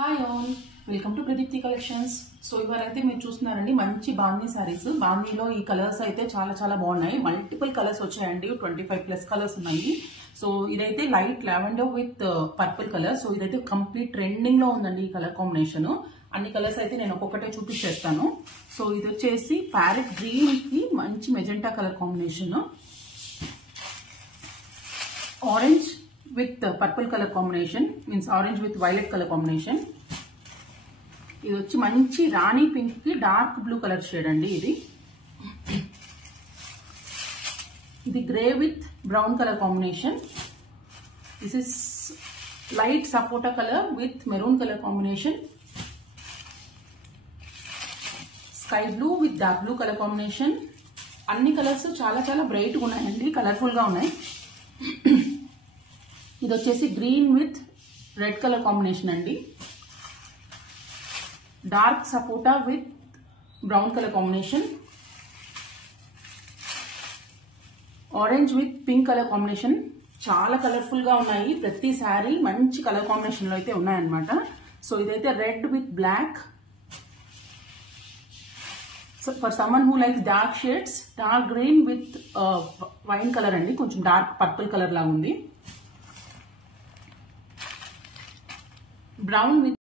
Hi all, welcome to Pradeepti collections. So ఇవాళైతే మీరు చూస్తున్నారండి మంచి బాందీ సారీస్. బాందీలో ఈ కలర్స్ అయితే చాలా చాలా బాగున్నాయి. మల్టిపుల్ కలర్స్ వచ్చాయండి, 25+ కలర్స్ ఉన్నాయి. సో ఇదైతే light lavender with purple colour. So ఇదైతే కంప్లీట్ ట్రెండింగ్ లో ఉందండి ఈ కలర్ కాంబినేషన్. అన్ని కలర్స్ అయితే నేను ఒక్కొక్కటే చూపించేస్తాను. సో ఇది వచ్చేసి ప్యారెట్ గ్రీన్ కి మంచి magenta colour combination, orange with purple color combination, means orange with violet color combination. ఇది వచ్చి మంచి రాణి పింక్ కి డార్క్ బ్లూ కలర్ షేడ్ అండి. ఇది grey with brown colour combination. This is light sapota colour with maroon colour combination. Sky blue with dark blue colour combination. అన్ని colours చాలా చాలా bright గా ఉన్నాయండి, కలర్ఫుల్ గా ఉన్నాయి. ఇది వచ్చేసి green with red colour combination అండి. డార్క్ సపోటా with brown colour combination. Orange with pink colour combination. చాలా కలర్ఫుల్ గా ఉన్నాయి. ప్రతి శారీ మంచి కలర్ కాంబినేషన్ లో అయితే ఉన్నాయన్నమాట. సో ఇదైతే red with black. So for someone who likes dark shades, dark green with wine colour అండి, కొంచెం డార్క్ పర్పుల్ కలర్ లాగా ఉంది. Brown with